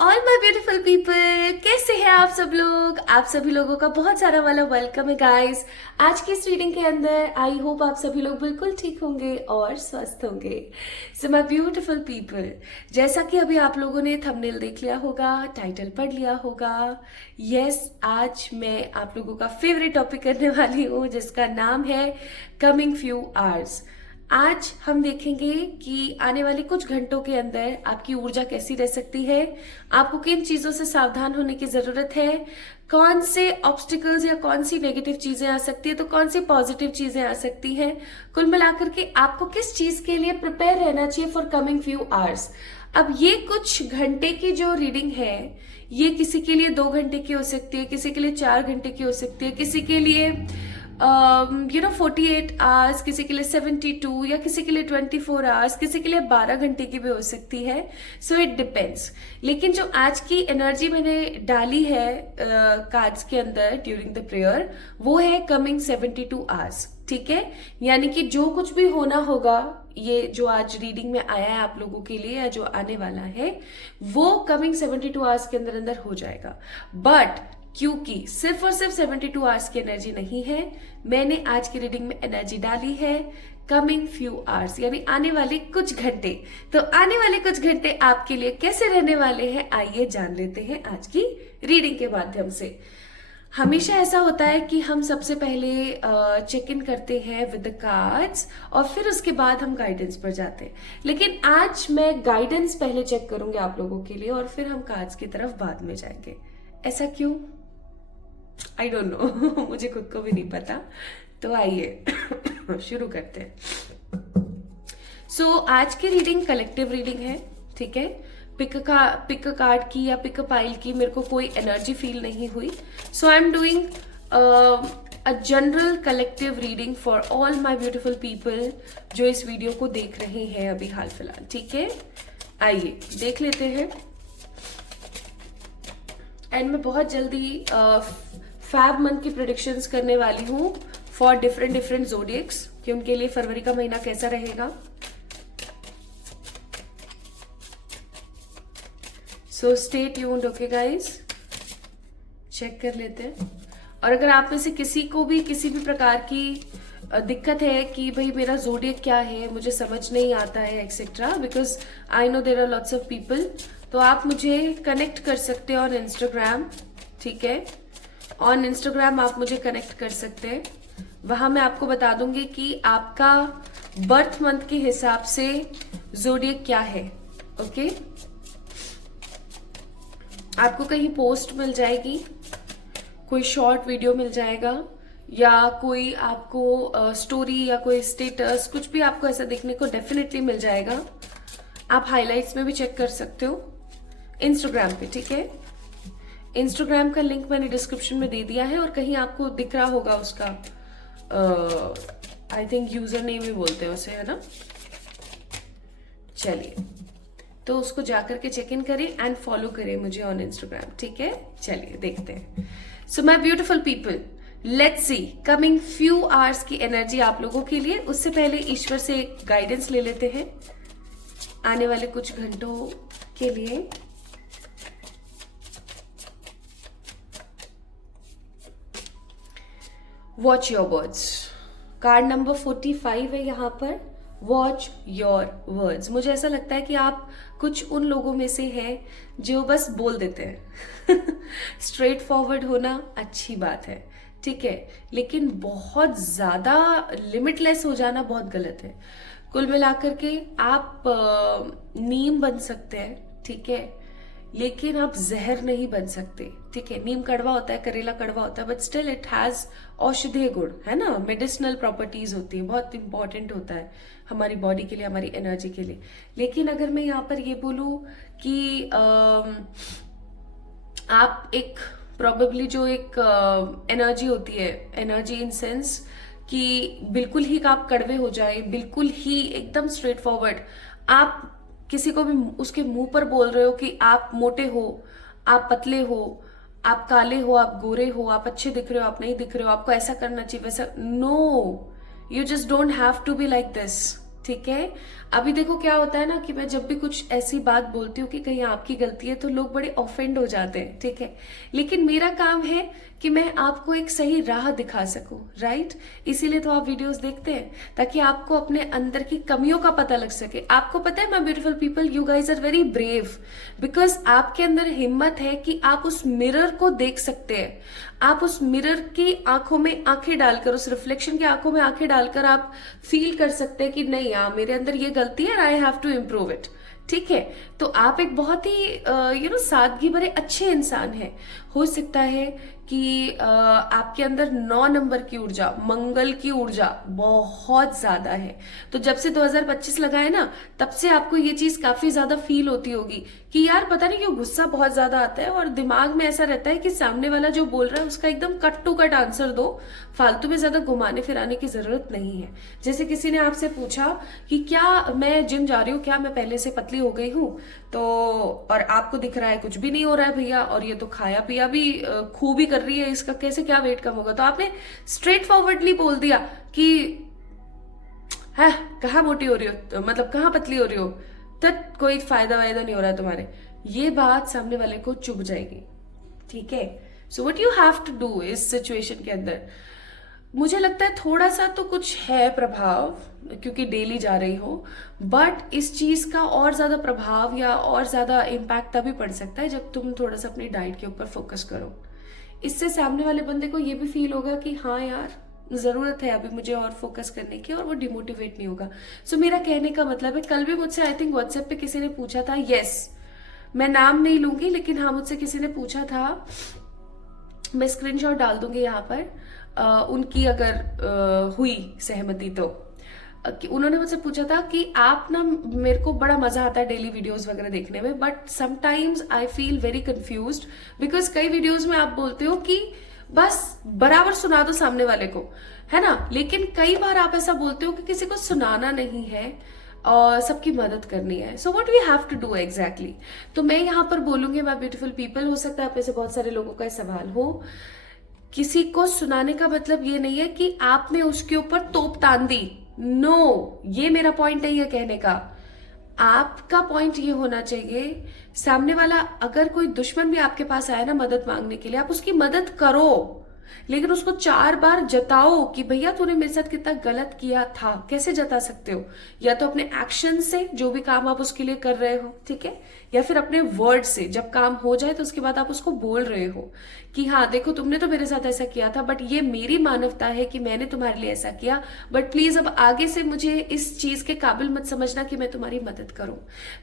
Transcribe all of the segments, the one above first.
All my beautiful people, कैसे हैं आप सब लोग। आप सभी लोगों का बहुत सारा वाला वेलकम है गाइस। आज की इस रीडिंग के अंदर आई होप आप सभी लोग बिल्कुल ठीक होंगे और स्वस्थ होंगे। सो माय ब्यूटीफुल पीपल, जैसा कि अभी आप लोगों ने थंबनेल देख लिया होगा, टाइटल पढ़ लिया होगा, यस आज मैं आप लोगों का फेवरेट टॉपिक करने वाली हूँ जिसका नाम है कमिंग फ्यू आवर्स। आज हम देखेंगे कि आने वाले कुछ घंटों के अंदर आपकी ऊर्जा कैसी रह सकती है, आपको किन चीजों से सावधान होने की जरूरत है, कौन से ऑब्स्टिकल्स या कौन सी नेगेटिव चीजें आ सकती है तो कौन सी पॉजिटिव चीजें आ सकती हैं। कुल मिलाकर के आपको किस चीज के लिए प्रिपेयर रहना चाहिए फॉर कमिंग फ्यू आवर्स। अब ये कुछ घंटे की जो रीडिंग है ये किसी के लिए 2 घंटे की हो सकती है, किसी के लिए 4 घंटे की हो सकती है, किसी के लिए 48 आवर्स, किसी के लिए 72 या किसी के लिए 24 आवर्स, किसी के लिए 12 घंटे की भी हो सकती है। So it depends. लेकिन जो आज की एनर्जी मैंने डाली है कार्ड्स के अंदर ड्यूरिंग द प्रेयर वो है कमिंग 72 आवर्स। ठीक है, यानी कि जो कुछ भी होना होगा ये जो आज रीडिंग में आया है आप लोगों के लिए या जो आने वाला है वो कमिंग 72 आवर्स के अंदर अंदर हो जाएगा। बट क्योंकि सिर्फ और सिर्फ 72 आवर्स की एनर्जी नहीं है, मैंने आज की रीडिंग में एनर्जी डाली है कमिंग फ्यू आवर्स, यानी आने वाले कुछ घंटे। तो आने वाले कुछ घंटे आपके लिए कैसे रहने वाले हैं आइए जान लेते हैं आज की रीडिंग के माध्यम से। हमेशा ऐसा होता है कि हम सबसे पहले चेक इन करते हैं विद द कार्ड्स और फिर उसके बाद हम गाइडेंस पर जाते हैं, लेकिन आज मैं गाइडेंस पहले चेक करूंगी आप लोगों के लिए और फिर हम कार्ड्स की तरफ बाद में जाएंगे। ऐसा क्यों? आई डोंट नो मुझे खुद को भी नहीं पता। तो आइए शुरू करते हैं। सो आज की रीडिंग कलेक्टिव रीडिंग है। ठीक है, पिक अ कार्ड की या पिक अ पाइल की मेरे को कोई एनर्जी फील नहीं हुई। So I am doing a general collective reading for all my beautiful people जो इस वीडियो को देख रहे हैं अभी हाल फिलहाल। ठीक है, आइए देख लेते हैं। एंड मैं बहुत जल्दी फैब मंथ की प्रेडिक्शंस करने वाली हूँ फॉर डिफरेंट जोडियक्स कि उनके लिए फरवरी का महीना कैसा रहेगा। So stay tuned, okay guys. Check कर लेते हैं। और अगर आप में से किसी को भी किसी भी प्रकार की दिक्कत है कि भाई मेरा जोडियक क्या है, मुझे समझ नहीं आता है etcetera, because I know there are lots of people, तो आप मुझे कनेक्ट कर सकते हैं ऑन इंस्टाग्राम। ठीक है, ऑन इंस्टाग्राम आप मुझे कनेक्ट कर सकते हैं। वहां मैं आपको बता दूंगी कि आपका बर्थ मंथ के हिसाब से जोडियक क्या है। ओके, आपको कहीं पोस्ट मिल जाएगी, कोई शॉर्ट वीडियो मिल जाएगा या कोई आपको स्टोरी या कोई स्टेटस कुछ भी आपको ऐसा देखने को डेफिनेटली मिल जाएगा। आप हाइलाइट्स में भी चेक कर सकते हो इंस्टाग्राम पे। ठीक है, इंस्टाग्राम का लिंक मैंने डिस्क्रिप्शन में दे दिया है और कहीं आपको दिख रहा होगा उसका आई थिंक यूजर नेम ही बोलते हैं उसे, है ना। चलिए, तो उसको जाकर के चेक इन करें एंड फॉलो करें मुझे ऑन इंस्टाग्राम। ठीक है, चलिए देखते हैं। So my beautiful people, let's see coming few hours की एनर्जी आप लोगों के लिए। उससे पहले ईश्वर से एक गाइडेंस ले लेते हैं आने वाले कुछ घंटों के लिए। Watch your words, card number 45 है यहाँ पर। Watch your words. मुझे ऐसा लगता है कि आप कुछ उन लोगों में से हैं जो बस बोल देते हैं स्ट्रेट फॉरवर्ड होना अच्छी बात है, ठीक है, लेकिन बहुत ज्यादा लिमिटलेस हो जाना बहुत गलत है। कुल मिलाकर के आप नीम बन सकते हैं, ठीक है, लेकिन आप जहर नहीं बन सकते। ठीक है, नीम कड़वा होता है, करेला कड़वा होता है, बट स्टिल इट हैज औषधीय गुण, है ना, मेडिसिनल प्रॉपर्टीज होती है, बहुत इंपॉर्टेंट होता है हमारी बॉडी के लिए, हमारी एनर्जी के लिए। लेकिन अगर मैं यहाँ पर ये बोलूं कि आप एक प्रोबेबली जो एक एनर्जी होती है, एनर्जी इन सेंस कि बिल्कुल ही आप कड़वे हो जाए, बिल्कुल ही एकदम स्ट्रेट फॉरवर्ड, आप किसी को भी उसके मुंह पर बोल रहे हो कि आप मोटे हो, आप पतले हो, आप काले हो, आप गोरे हो, आप अच्छे दिख रहे हो, आप नहीं दिख रहे हो, आपको ऐसा करना चाहिए वैसा। No, you just don't have to be like this. ठीक है, अभी देखो क्या होता है ना कि मैं जब भी कुछ ऐसी बात बोलती हूँ कि कहीं आपकी गलती है तो लोग बड़े ऑफेंड हो जाते हैं, ठीक है। लेकिन मेरा काम है कि मैं आपको एक सही राह दिखा सकूं, राइट। इसीलिए तो आप वीडियोस देखते हैं, ताकि आपको अपने अंदर की कमियों का पता लग सके। आपको पता है my beautiful people, you guys are very brave, because आपके अंदर हिम्मत है कि आप उस मिरर को देख सकते हैं। आप उस मिरर की आंखों में आंखें डालकर, उस रिफ्लेक्शन की आंखों में आंखें डालकर आप फील कर सकते हैं कि नहीं यार, मेरे अंदर ये गलती है, I have to improve it, ठीक है। तो आप एक बहुत ही सादगी भरे अच्छे इंसान हैं। हो सकता है कि आपके अंदर 9 नंबर की ऊर्जा, मंगल की ऊर्जा बहुत ज्यादा है। तो जब से 2025 लगा है ना, तब से आपको ये चीज काफी ज्यादा फील होती होगी कि यार पता नहीं क्यों गुस्सा बहुत ज्यादा आता है, और दिमाग में ऐसा रहता है कि सामने वाला जो बोल रहा है उसका एकदम कट टू कट आंसर दो, फालतू में ज्यादा घुमाने फिराने की जरूरत नहीं है। जैसे किसी ने आपसे पूछा कि क्या मैं जिम जा रही हूँ, क्या मैं पहले से पतली हो गई हूँ, तो और आपको दिख रहा है कुछ भी नहीं हो रहा है भैया, और ये तो खाया पिया भी खूब ही कर रही है, इसका कैसे क्या वेट कम होगा। तो आपने स्ट्रेट फॉरवर्डली बोल दिया कि है कहाँ मोटी हो रही हो, मतलब कहाँ पतली हो रही हो, तो कोई फायदा वायदा नहीं हो रहा है तुम्हारे। ये बात सामने वाले को चुभ जाएगी, ठीक है। So what you have to do इस सिचुएशन के अंदर, मुझे लगता है थोड़ा सा तो कुछ है प्रभाव, क्योंकि डेली जा रही हो, बट इस चीज का और ज्यादा प्रभाव या और ज्यादा इम्पैक्ट तभी पड़ सकता है जब तुम थोड़ा सा अपनी डाइट के ऊपर फोकस करो। इससे सामने वाले बंदे को ये भी फील होगा कि हाँ यार, जरूरत है अभी मुझे और फोकस करने की, और वो डिमोटिवेट नहीं होगा। सो मेरा कहने का मतलब है, कल भी मुझसे आई थिंक व्हाट्सएप पे किसी ने पूछा था, यस मैं नाम नहीं लूंगी, लेकिन हाँ मुझसे किसी ने पूछा था, मैं स्क्रीनशॉट डाल दूंगी यहाँ पर, उनकी अगर हुई सहमति तो, कि उन्होंने मुझसे पूछा था कि आप ना, मेरे को बड़ा मजा आता है डेली वीडियोस वगैरह देखने में, but sometimes I feel very confused, because कई वीडियोस में आप बोलते हो कि बस बराबर सुना दो सामने वाले को, है ना, लेकिन कई बार आप ऐसा बोलते हो कि किसी को सुनाना नहीं है और सबकी मदद करनी है। So what we have to do exactly. तो मैं यहाँ पर बोलूंगी माय ब्यूटीफुल पीपल, हो सकता है आप में से बहुत सारे लोगों का सवाल हो, किसी को सुनाने का मतलब ये नहीं है कि आपने उसके ऊपर तोप तान दी, नो, ये मेरा पॉइंट नहीं है कहने का। आपका पॉइंट ये होना चाहिए, सामने वाला अगर कोई दुश्मन भी आपके पास आया ना मदद मांगने के लिए, आप उसकी मदद करो, लेकिन उसको 4 बार जताओ कि भैया तूने मेरे साथ कितना गलत किया था। कैसे जता सकते हो, या तो अपने एक्शन से, जो भी काम आप उसके लिए कर रहे हो, ठीक है, या फिर अपने वर्ड से, जब काम हो जाए तो उसके बाद आप उसको बोल रहे हो कि हाँ देखो तुमने तो मेरे साथ ऐसा किया था, बट ये मेरी मानवता है कि मैंने तुम्हारे लिए ऐसा किया, बट प्लीज अब आगे से मुझे इस चीज के काबिल मत समझना कि मैं तुम्हारी मदद करूं।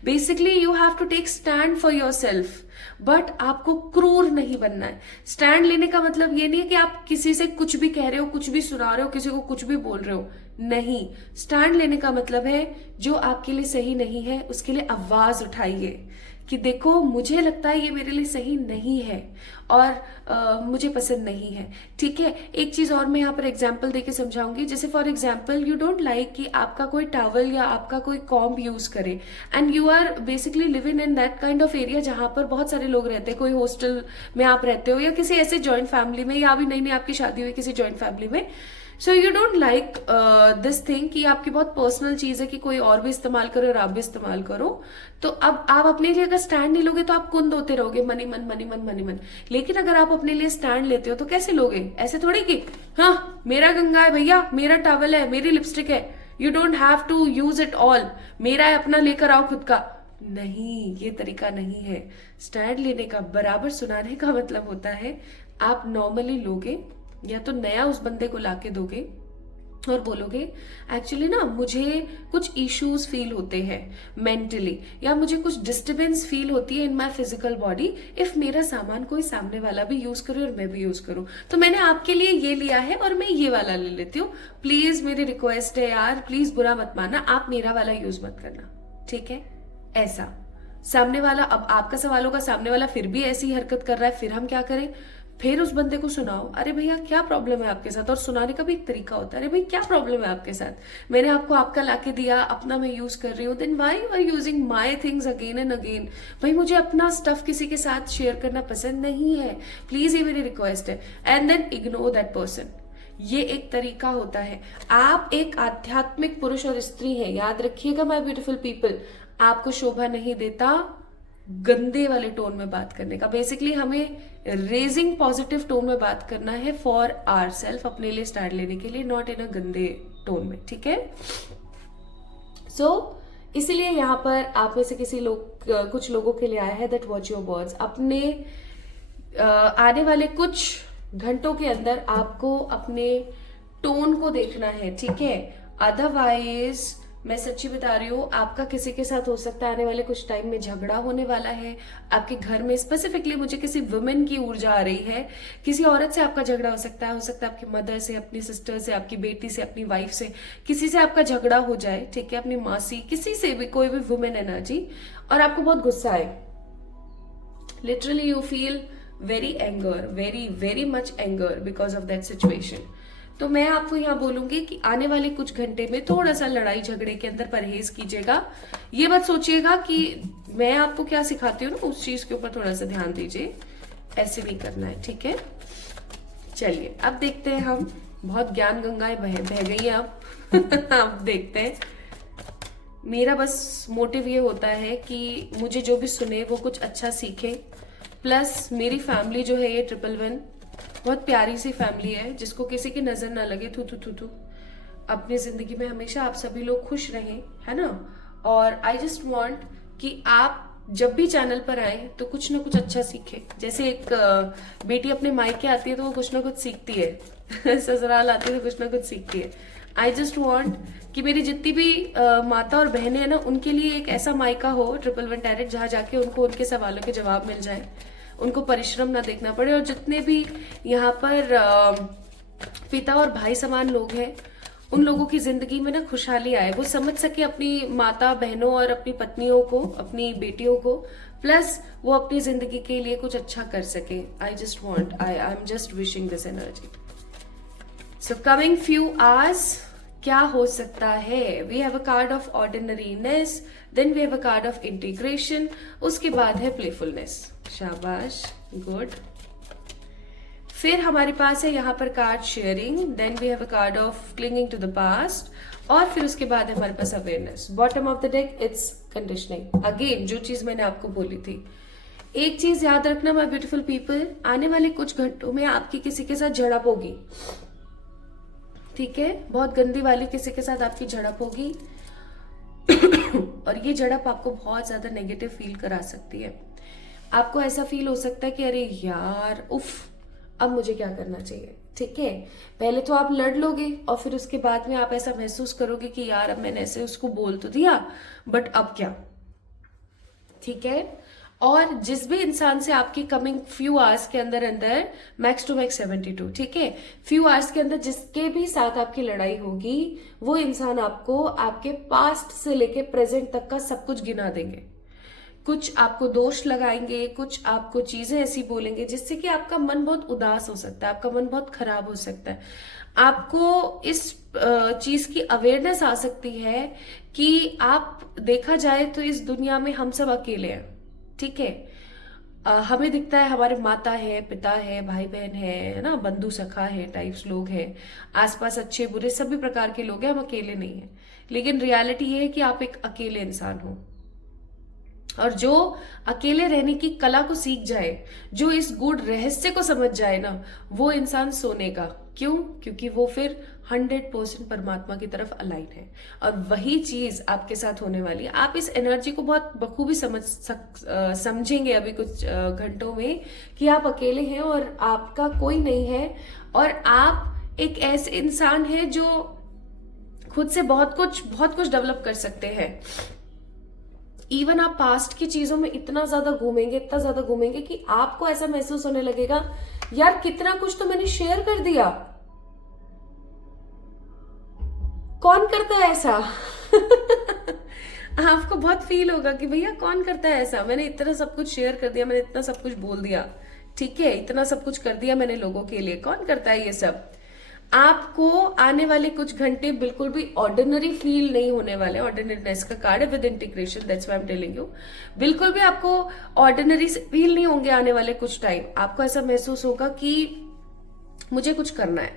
Basically you have to take stand for yourself, but आपको क्रूर नहीं बनना है। स्टैंड लेने का मतलब ये नहीं है कि आप किसी से कुछ भी कह रहे हो, कुछ भी सुना रहे हो, किसी को कुछ भी बोल रहे हो, नहीं। स्टैंड लेने का मतलब है जो आपके लिए सही नहीं है उसके लिए आवाज उठाइए कि देखो मुझे लगता है ये मेरे लिए सही नहीं है और मुझे पसंद नहीं है, ठीक है। एक चीज और मैं यहाँ पर एग्जांपल देके समझाऊंगी, जैसे for example you don't like कि आपका कोई टॉवल या आपका कोई कॉम्ब यूज करे, and you are basically living in that kind of area जहां पर बहुत सारे लोग रहते हैं, कोई हॉस्टल में आप रहते हो या किसी ऐसे जॉइंट फैमिली में, या अभी नई नई आपकी शादी हुई किसी जॉइंट फैमिली में। So you don't like this thing कि आपकी बहुत पर्सनल चीज है कि कोई और भी इस्तेमाल करे और आप भी इस्तेमाल करो। तो अब आप अपने लिए अगर स्टैंड नहीं लोगे तो आप कुंद होते रहोगे, मनी मन मनी मन मनी मन। लेकिन अगर आप अपने लिए स्टैंड लेते हो तो कैसे लोगे, ऐसे थोड़ी कि हाँ मेरा गंगा है भैया, मेरा टॉवल है, मेरी लिपस्टिक है, you don't have to use it all, मेरा है अपना लेकर आओ खुद का। नहीं, ये तरीका नहीं है। स्टैंड लेने का, बराबर सुनाने का मतलब होता है आप नॉर्मली लोगे या तो नया उस बंदे को लाके दोगे और बोलोगे एक्चुअली ना मुझे कुछ इश्यूज फील होते हैं मेंटली, या मुझे कुछ डिस्टर्बेंस फील होती है in my physical body if मेरा सामान कोई सामने वाला भी यूज करे और मैं भी यूज करूं, तो मैंने आपके लिए ये लिया है और मैं ये वाला ले लेती हूँ, प्लीज मेरी रिक्वेस्ट है यार, प्लीज बुरा मत मानना, आप मेरा वाला यूज मत करना, ठीक है। ऐसा सामने वाला, अब आपका सवाल होगा सामने वाला फिर भी ऐसी हरकत कर रहा है, फिर हम क्या करें, फिर उस बंदे को सुनाओ, अरे भैया क्या प्रॉब्लम है आपके साथ, और सुनाने का भी एक तरीका होता है, अरे भाई क्या प्रॉब्लम है आपके साथ, मैंने आपको आपका लाके दिया, अपना मैं यूज कर रही हूँ, then why you are using my things again and again. भाई मुझे अपना स्टफ किसी के साथ शेयर करना पसंद नहीं है, प्लीज ये मेरी रिक्वेस्ट है, and then ignore that person. ये एक तरीका होता है। आप एक आध्यात्मिक पुरुष और स्त्री हैं, याद रखिएगा माय ब्यूटीफुल पीपल। आपको शोभा नहीं देता गंदे वाले टोन में बात करने का। बेसिकली हमें रेजिंग पॉजिटिव टोन में बात करना है फॉर आवर सेल्फ, अपने लिए स्टाइल लेने के लिए, नॉट इन अ गंदे टोन में, ठीक है। इसीलिए यहाँ पर आप में से कुछ लोगों के लिए आया है दैट वॉच योर वर्ड्स। अपने आने वाले कुछ घंटों के अंदर आपको अपने टोन को देखना है, ठीक है। अदरवाइज मैं सच्ची बता रही हूँ, आपका किसी के साथ हो सकता है आने वाले कुछ टाइम में झगड़ा होने वाला है। आपके घर में स्पेसिफिकली मुझे किसी वुमेन की ऊर्जा आ रही है, किसी औरत से आपका झगड़ा हो सकता है आपकी मदर से, अपनी सिस्टर से, आपकी बेटी से, अपनी वाइफ से, किसी से आपका झगड़ा हो जाए, ठीक है, अपनी मासी, किसी से भी, कोई भी वुमेन एनर्जी, और आपको बहुत गुस्सा आए। Literally you feel very anger, very very much anger because of that situation. तो मैं आपको यहाँ बोलूंगी कि आने वाले कुछ घंटे में थोड़ा सा लड़ाई झगड़े के अंदर परहेज कीजिएगा। ये बात सोचिएगा कि मैं आपको क्या सिखाती हूँ ना, उस चीज के ऊपर थोड़ा सा ध्यान दीजिए, ऐसे नहीं करना है, ठीक है। चलिए अब देखते हैं, हम बहुत ज्ञान गंगाएं बह गई हैं अब अब देखते हैं। मेरा बस मोटिव ये होता है कि मुझे जो भी सुने वो कुछ अच्छा सीखे, प्लस मेरी फैमिली जो है ये 111 बहुत प्यारी सी फैमिली है, जिसको किसी की नजर ना लगे, थू थू थू थू। अपनी जिंदगी में हमेशा आप सभी लोग खुश रहें, है ना। और आई जस्ट वांट कि आप जब भी चैनल पर आए तो कुछ ना कुछ अच्छा सीखे। जैसे एक बेटी अपने मायके आती है तो वो कुछ ना कुछ सीखती है ससुराल आती है तो कुछ ना कुछ सीखती है। आई जस्ट वॉन्ट कि मेरी जितनी भी माता और बहनें हैं ना, उनके लिए एक ऐसा मायका हो 111 टैरेट, जहाँ जाके उनको उनके सवालों के जवाब मिल जाए, उनको परिश्रम ना देखना पड़े। और जितने भी यहाँ पर पिता और भाई समान लोग हैं, उन लोगों की जिंदगी में ना खुशहाली आए, वो समझ सके अपनी माता बहनों और अपनी पत्नियों को, अपनी बेटियों को, प्लस वो अपनी जिंदगी के लिए कुछ अच्छा कर सके। I just want, I am just wishing this energy. So coming few hours क्या हो सकता है? We have a card of ordinariness, then we have a card of integration, उसके बाद है प्लेफुलनेस। शाबाश, गुड। फिर हमारे पास है यहाँ पर card sharing, then we have a card of clinging to the past, और फिर उसके बाद है हमारे पास awareness. Bottom of the deck it's conditioning. Again जो चीज मैंने आपको बोली थी, एक चीज याद रखना माय ब्यूटीफुल पीपल, आने वाले कुछ घंटों में आपकी किसी के साथ झड़प होगी, ठीक है, बहुत गंदी वाली किसी के साथ आपकी झड़प होगी और ये झड़प आपको बहुत ज्यादा नेगेटिव फील करा सकती है। आपको ऐसा फील हो सकता है कि अरे यार उफ, अब मुझे क्या करना चाहिए, ठीक है। पहले तो आप लड़ लोगे और फिर उसके बाद में आप ऐसा महसूस करोगे कि यार अब मैंने ऐसे उसको बोल तो दिया, बट अब क्या, ठीक है। और जिस भी इंसान से आपकी कमिंग फ्यू आवर्स के अंदर अंदर मैक्स टू मैक्स 72, ठीक है, फ्यू आवर्स के अंदर जिसके भी साथ आपकी लड़ाई होगी, वो इंसान आपको आपके पास्ट से लेके प्रेजेंट तक का सब कुछ गिना देंगे। कुछ आपको दोष लगाएंगे, कुछ आपको चीजें ऐसी बोलेंगे जिससे कि आपका मन बहुत उदास हो सकता है, आपका मन बहुत खराब हो सकता है। आपको इस चीज की अवेयरनेस आ सकती है कि आप, देखा जाए तो इस दुनिया में हम सब अकेले हैं, ठीक है। हमें दिखता है हमारे माता है, पिता है, भाई बहन है ना, बंधु सखा है, टाइप्स लोग हैं, आसपास अच्छे बुरे सभी प्रकार के लोग हैं, हम अकेले नहीं हैं। लेकिन रियलिटी ये है कि आप एक अकेले इंसान हो, और जो अकेले रहने की कला को सीख जाए, जो इस गूढ़ रहस्य को समझ जाए ना, वो इंसान सोनेगा। क्यों? क्योंकि वो फिर 100% परमात्मा की तरफ अलाइन है, और वही चीज आपके साथ होने वाली है। आप इस एनर्जी को बहुत बखूबी समझेंगे अभी कुछ घंटों में कि आप अकेले हैं और आपका कोई नहीं है, और आप एक ऐसे इंसान हैं जो खुद से बहुत कुछ डेवलप कर सकते हैं। इवन आप पास्ट की चीजों में इतना ज्यादा घूमेंगे कि आपको ऐसा महसूस होने लगेगा, यार कितना कुछ तो मैंने शेयर कर दिया। कौन करता है ऐसा? आपको बहुत फील होगा कि भैया कौन करता है ऐसा, मैंने इतना सब कुछ शेयर कर दिया, मैंने इतना सब कुछ बोल दिया, ठीक है, इतना सब कुछ कर दिया मैंने लोगों के लिए, कौन करता है ये सब? आपको आने वाले कुछ घंटे बिल्कुल भी ऑर्डिनरी फील नहीं होने वाले। ऑर्डिनरीनेस का कार्ड है with integration, that's why I am telling you. बिल्कुल भी आपको ऑर्डिनरी फील नहीं होंगे आने वाले कुछ टाइम। आपको ऐसा महसूस होगा कि मुझे कुछ करना है,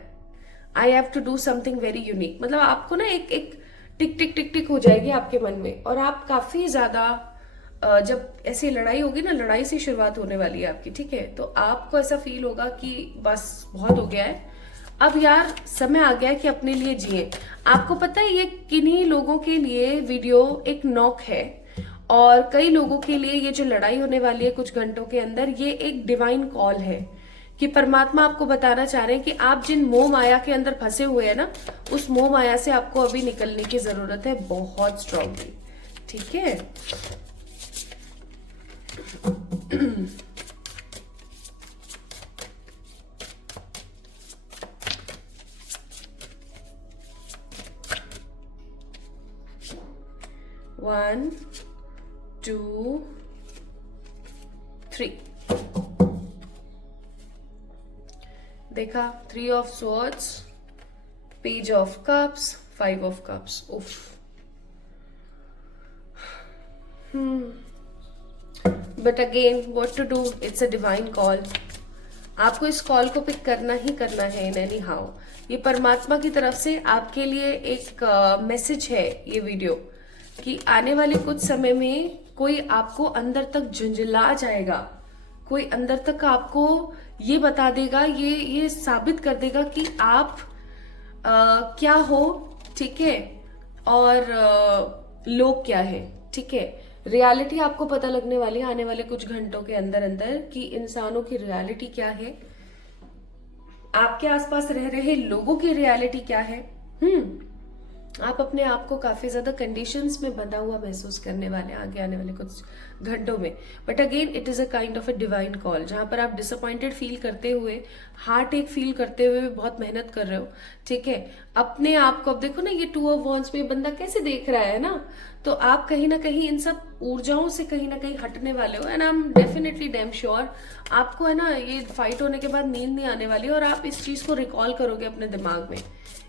I have to do something very unique. मतलब आपको ना एक एक टिक टिक टिक टिक हो जाएगी आपके मन में, और आप काफी ज्यादा जब ऐसी लड़ाई होगी ना, लड़ाई से शुरुआत होने वाली है आपकी, ठीक है, तो आपको ऐसा फील होगा कि बस बहुत हो गया है, अब यार समय आ गया है कि अपने लिए जिए। आपको पता है ये किन्हीं लोगों के लिए वीडियो एक नॉक है, और कई लोगों के लिए ये जो लड़ाई होने वाली है कुछ घंटों के अंदर, ये एक डिवाइन कॉल है कि परमात्मा आपको बताना चाह रहे हैं कि आप जिन मोह माया के अंदर फंसे हुए हैं ना, उस मोह माया से आपको अभी निकलने की जरूरत है बहुत स्ट्रांगली, ठीक है। One, two, three. देखा, 3 of swords, page of cups, 5 of cups. उफ। But again what to do, it's a divine call. आपको इस कॉल को पिक करना ही करना है इन एनी हाउ। ये परमात्मा की तरफ से आपके लिए एक मैसेज है ये वीडियो, कि आने वाले कुछ समय में कोई आपको अंदर तक झुंझला जाएगा, कोई अंदर तक आपको ये बता देगा, ये साबित कर देगा कि आप क्या हो, ठीक है, और लोग क्या है, ठीक है। रियलिटी आपको पता लगने वाली है आने वाले कुछ घंटों के अंदर अंदर कि इंसानों की रियलिटी क्या है, आपके आसपास रह रहे लोगों की रियलिटी क्या है। आप अपने आप को काफी ज्यादा कंडीशंस में बंधा हुआ महसूस करने वाले हैं आगे आने वाले कुछ घंटों में। But again it is a kind of a divine call, जहां पर आप डिसअपॉइंटेड फील करते हुए, हार्ट एक फील करते हुए बहुत मेहनत कर रहे हो, ठीक है, अपने आप को। अब देखो ना, ये 2 ऑफ वॉन्ड्स में बंदा कैसे देख रहा है ना, तो आप कहीं ना कहीं इन सब ऊर्जाओं से कहीं ना कहीं हटने वाले हो। And I am definitely damn sure आपको है ना, ये फाइट होने के बाद नींद नहीं आने वाली, और आप इस चीज को रिकॉल करोगे अपने दिमाग में।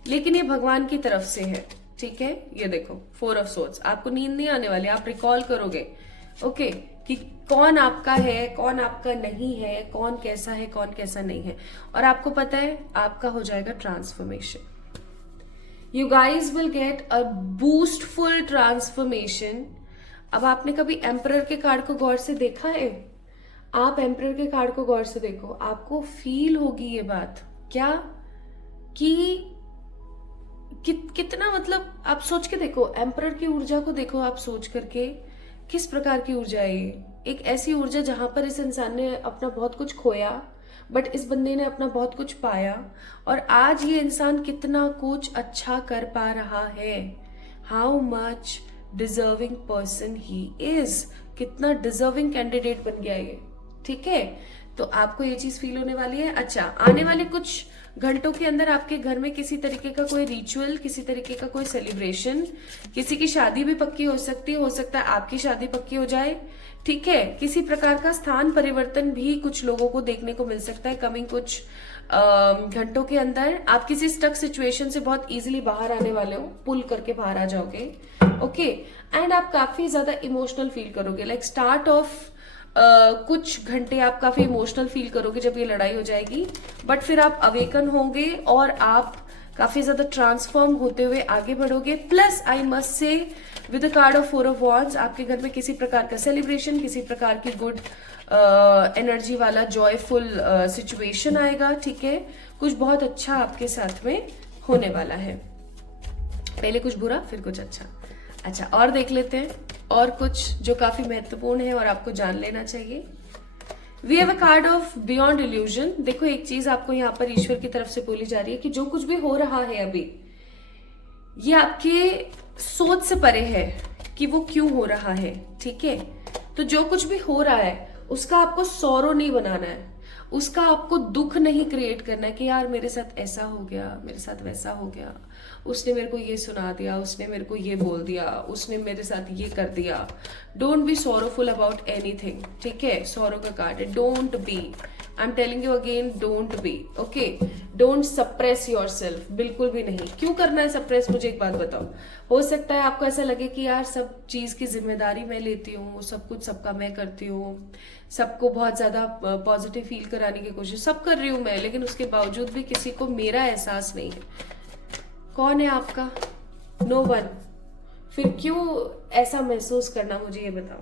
लेकिन ये भगवान की तरफ से है, ठीक है। ये देखो 4 ऑफ सोर्ड्स, आपको नींद नहीं आने वाली, आप रिकॉल करोगे, ओके, कि कौन आपका है, कौन आपका नहीं है, कौन कैसा है, कौन कैसा नहीं है। और आपको पता है आपका हो जाएगा transformation. You guys will get a boostful transformation. अब आपने कभी एम्परर के कार्ड को गौर से देखा है? आप एम्परर के कार्ड को गौर से देखो, आपको फील होगी ये बात क्या, कि कितना, मतलब आप सोच के देखो, एम्परर की ऊर्जा को देखो आप सोच करके, किस प्रकार की ऊर्जा है ये। एक ऐसी ऊर्जा जहां पर इस इंसान ने अपना बहुत कुछ खोया, बट इस बंदे ने अपना बहुत कुछ पाया, और आज ये इंसान कितना कुछ अच्छा कर पा रहा है। How much deserving person he is, कितना डिजर्विंग कैंडिडेट बन गया ये, ठीक है। तो आपको ये चीज फील होने वाली है। अच्छा, आने वाले कुछ घंटों के अंदर आपके घर में किसी तरीके का कोई रिचुअल, किसी तरीके का कोई सेलिब्रेशन, किसी की शादी भी पक्की हो सकती है, हो सकता है आपकी शादी पक्की हो जाए, ठीक है। किसी प्रकार का स्थान परिवर्तन भी कुछ लोगों को देखने को मिल सकता है कमिंग कुछ घंटों के अंदर। आप किसी स्टक सिचुएशन से बहुत इजीली बाहर आने वाले हो, पुल करके बाहर आ जाओगे, ओके। एंड आप काफी ज्यादा इमोशनल फील करोगे, लाइक स्टार्ट ऑफ कुछ घंटे आप काफी इमोशनल फील करोगे जब ये लड़ाई हो जाएगी, बट फिर आप अवेकन होंगे और आप काफी ज्यादा ट्रांसफॉर्म होते हुए आगे बढ़ोगे। Plus I must say with the card of 4 of wands, आपके घर में किसी प्रकार का सेलिब्रेशन, किसी प्रकार की गुड एनर्जी वाला जॉयफुल सिचुएशन आएगा, ठीक है। कुछ बहुत अच्छा आपके साथ में होने वाला है, पहले कुछ बुरा फिर कुछ अच्छा। अच्छा, और देख लेते हैं और कुछ जो काफी महत्वपूर्ण है और आपको जान लेना चाहिए। We have a card of beyond illusion. देखो, एक चीज आपको यहाँ पर ईश्वर की तरफ से बोली जा रही है कि जो कुछ भी हो रहा है अभी, ये आपके सोच से परे है कि वो क्यों हो रहा है, ठीक है। तो जो कुछ भी हो रहा है उसका आपको सौरो नहीं बनाना है, उसका आपको दुख नहीं क्रिएट करना है कि यार मेरे साथ ऐसा हो गया, मेरे साथ वैसा हो गया, उसने मेरे को ये सुना दिया, उसने मेरे को ये बोल दिया, उसने मेरे साथ ये कर दिया। Don't be sorrowful about anything, ठीक है। सॉरो का कार्ड है, don't be. I am telling you again, don't be, okay, don't suppress your self, बिल्कुल भी नहीं। क्यों करना है सप्रेस, मुझे एक बात बताओ। हो सकता है आपको ऐसा लगे कि यार सब चीज की जिम्मेदारी मैं लेती हूँ, सब कुछ सबका मैं करती हूँ, सबको बहुत ज्यादा पॉजिटिव फील कराने की कोशिश सब कर रही हूँ मैं, लेकिन उसके बावजूद भी किसी को मेरा एहसास नहीं है। कौन है आपका? No one. फिर क्यों ऐसा महसूस करना, मुझे ये बताओ।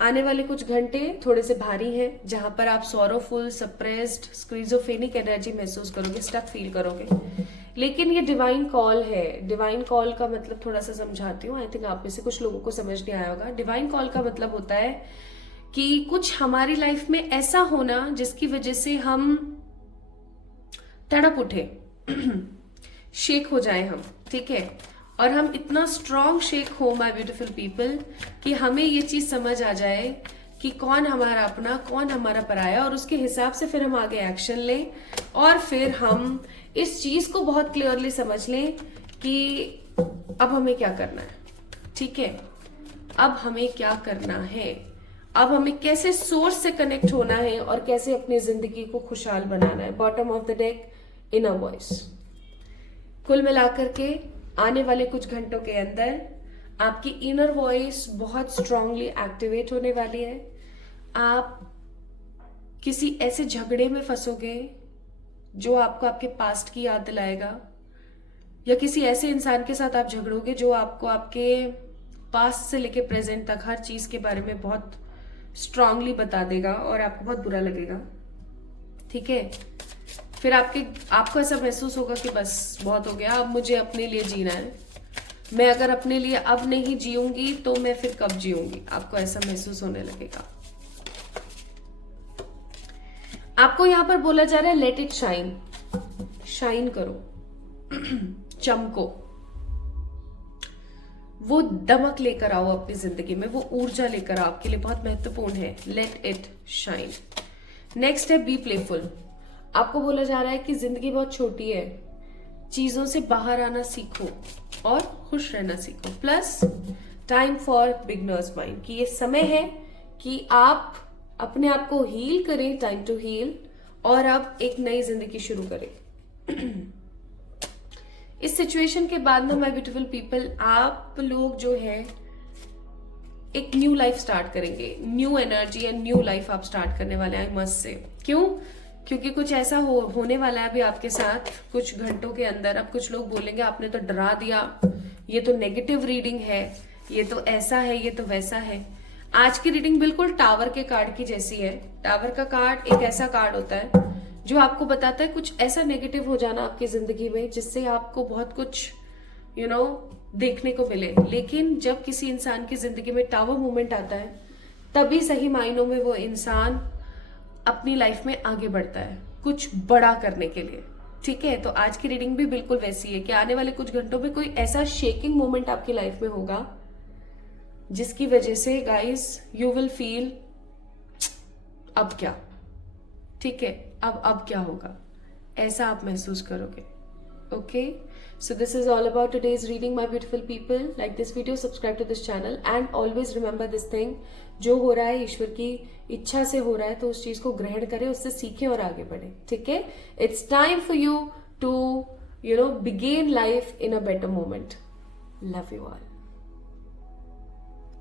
आने वाले कुछ घंटे थोड़े से भारी हैं, जहां पर आप सॉरोफुल, सप्रेस्ड, स्क्रीजोफेनिक एनर्जी महसूस करोगे, स्टक फील करोगे। लेकिन ये डिवाइन कॉल है। डिवाइन कॉल का मतलब थोड़ा सा समझाती हूँ, आई थिंक आप में से कुछ लोगों को समझ नहीं आया होगा। डिवाइन कॉल का मतलब होता है कि कुछ हमारी लाइफ में ऐसा होना जिसकी वजह से हम तड़प उठे, शेक हो जाए हम, ठीक है, और हम इतना स्ट्रॉन्ग शेक हो माय ब्यूटीफुल पीपल कि हमें ये चीज समझ आ जाए कि कौन हमारा अपना, कौन हमारा पराया, और उसके हिसाब से फिर हम आगे एक्शन लें, और फिर हम इस चीज को बहुत क्लियरली समझ लें कि अब हमें क्या करना है, ठीक है, अब हमें क्या करना है, अब हमें कैसे सोर्स से कनेक्ट होना है और कैसे अपनी जिंदगी को खुशहाल बनाना है। Bottom of the deck, inner voice. कुल मिलाकर के आने वाले कुछ घंटों के अंदर आपकी इनर वॉइस बहुत स्ट्रांगली एक्टिवेट होने वाली है। आप किसी ऐसे झगड़े में फंसोगे जो आपको आपके पास्ट की याद दिलाएगा, या किसी ऐसे इंसान के साथ आप झगड़ोगे जो आपको आपके पास्ट से लेके प्रेजेंट तक हर चीज के बारे में बहुत स्ट्रांगली बता देगा और आपको बहुत बुरा लगेगा, ठीक है। फिर आपको ऐसा महसूस होगा कि बस बहुत हो गया, अब मुझे अपने लिए जीना है, मैं अगर अपने लिए अब नहीं जीऊंगी तो मैं फिर कब जीऊंगी, आपको ऐसा महसूस होने लगेगा। आपको यहां पर बोला जा रहा है लेट इट शाइन, शाइन करो, चमको, वो दमक लेकर आओ अपनी जिंदगी में, वो ऊर्जा लेकर आओ, आपके लिए बहुत महत्वपूर्ण है। Let it shine. नेक्स्ट है बी प्लेफुल। आपको बोला जा रहा है कि जिंदगी बहुत छोटी है, चीजों से बाहर आना सीखो और खुश रहना सीखो। Plus time for beginners mind, कि ये समय है कि आप अपने आप को हील करें, टाइम टू हील, और अब एक नई जिंदगी शुरू करें। इस सिचुएशन के बाद ना माय ब्यूटीफुल पीपल, आप लोग जो है एक न्यू लाइफ स्टार्ट करेंगे, new energy and new life आप स्टार्ट करने वाले हैं, मस्त से। क्यों? क्योंकि कुछ ऐसा होने वाला है अभी आपके साथ कुछ घंटों के अंदर। अब कुछ लोग बोलेंगे आपने तो डरा दिया, ये तो नेगेटिव रीडिंग है, ये तो ऐसा है, ये तो वैसा है। आज की रीडिंग बिल्कुल टावर के कार्ड की जैसी है। टावर का कार्ड एक ऐसा कार्ड होता है जो आपको बताता है कुछ ऐसा नेगेटिव हो जाना आपकी जिंदगी में जिससे आपको बहुत कुछ देखने को मिले। लेकिन जब किसी इंसान की जिंदगी में टावर मूवमेंट आता है, तभी सही मायनों में वो इंसान अपनी लाइफ में आगे बढ़ता है कुछ बड़ा करने के लिए, ठीक है। तो आज की रीडिंग भी बिल्कुल वैसी है कि आने वाले कुछ घंटों में कोई ऐसा शेकिंग मोमेंट आपकी लाइफ में होगा जिसकी वजह से गाइस यू विल फील अब क्या, ठीक है, अब क्या होगा, ऐसा आप महसूस करोगे। Okay, so this is all about today's reading, my beautiful people. Like this video, subscribe to this channel, and always remember this thing, जो हो रहा है ईश्वर की इच्छा से हो रहा है, तो उस चीज को ग्रहण करें, उससे सीखें और आगे बढ़े, ठीक है। It's time for you to begin life in a better moment. Love you all.